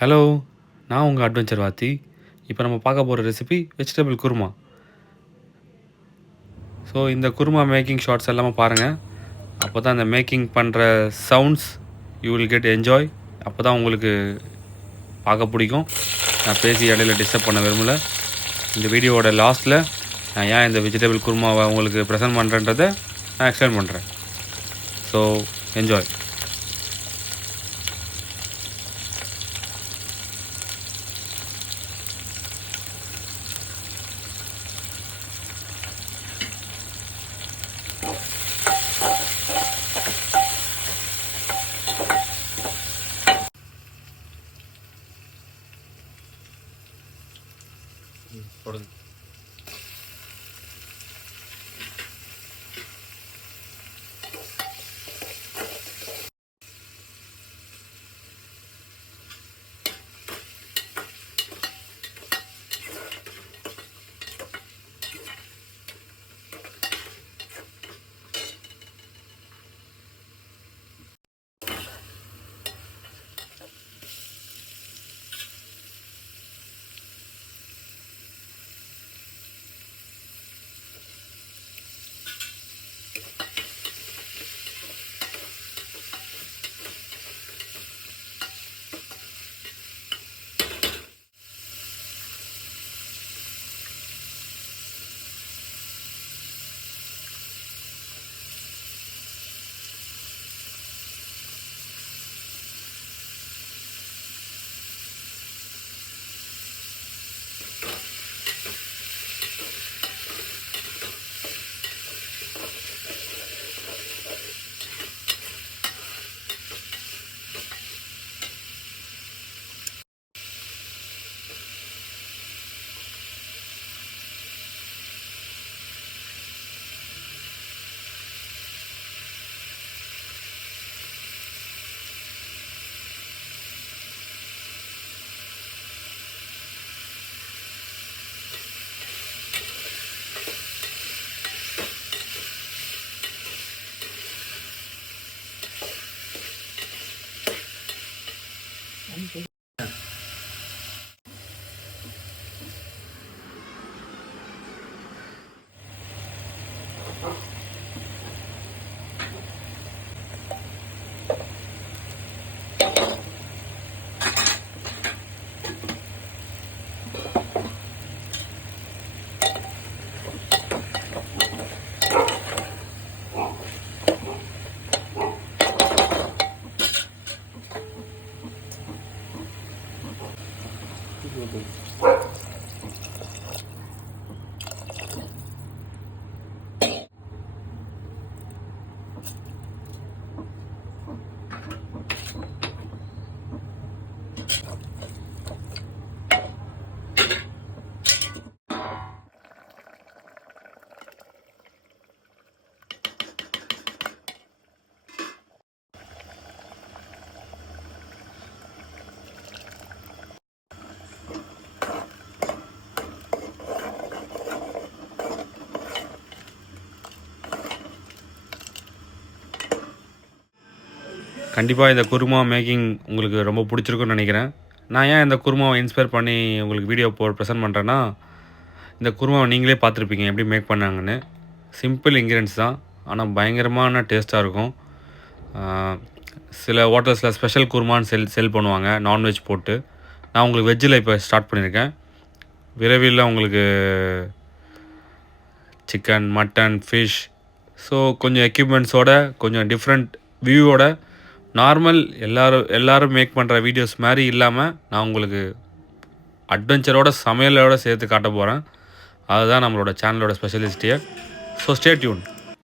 Hello! நான் உங்க adventure வாத்தி. இப்ப நம்ம பார்க்க போற ரெசிபி வெஜிடபிள் குருமா. ஸோ இந்த குருமா மேக்கிங் ஷார்ட்ஸ் எல்லாமே பாருங்க. அப்பதான் அந்த மேக்கிங் பண்ற sounds you will get enjoy. அப்பதான் உங்களுக்கு பார்க்க பிடிக்கும். நான் பேசி இடையில டிஸ்டர்ப் பண்ண விரும்பல. இந்த வீடியோவோட லாஸ்ட்ல நான் ஏன் இந்த வெஜிடபிள் குருமாவை உங்களுக்கு ப்ரெசென்ட் பண்ணுறேன்றதை நான் எக்ஸ்பிளைன் பண்ணுறேன். So enjoy. தொடங்கு. கண்டிப்பாக இந்த குருமா மேக்கிங் உங்களுக்கு ரொம்ப பிடிச்சிருக்குன்னு நினைக்கிறேன். நான் ஏன் இந்த குருமாவை இன்ஸ்பயர் பண்ணி உங்களுக்கு வீடியோ ப்ரெசென்ட் பண்ணுறேன்னா, இந்த குருமாவை நீங்களே பார்த்துருப்பீங்க எப்படி மேக் பண்ணாங்கன்னு. சிம்பிள் இன்க்ரீடியன்ட்ஸ் தான், ஆனால் பயங்கரமான டேஸ்ட்டாக இருக்கும். சில ஹோட்டல்ஸில் ஸ்பெஷல் குருமான்னு செல் பண்ணுவாங்க நான்வெஜ் போட்டு. நான் உங்களுக்கு வெஜ்ஜில் இப்போ ஸ்டார்ட் பண்ணியிருக்கேன். விரைவில் உங்களுக்கு சிக்கன், மட்டன், ஃபிஷ், ஸோ கொஞ்சம் எக்யூப்மெண்ட்ஸோட கொஞ்சம் டிஃப்ரெண்ட் வியூவோட நார்மல் எல்லோரும் மேக் பண்ணுற வீடியோஸ் மாதிரி இல்லாமல் நான் உங்களுக்கு அட்வென்ச்சரோட சமையலோடு சேர்த்து காட்ட போகிறேன். அதுதான் நம்மளோட சேனலோட ஸ்பெஷலிஸ்ட்டே. So stay tune.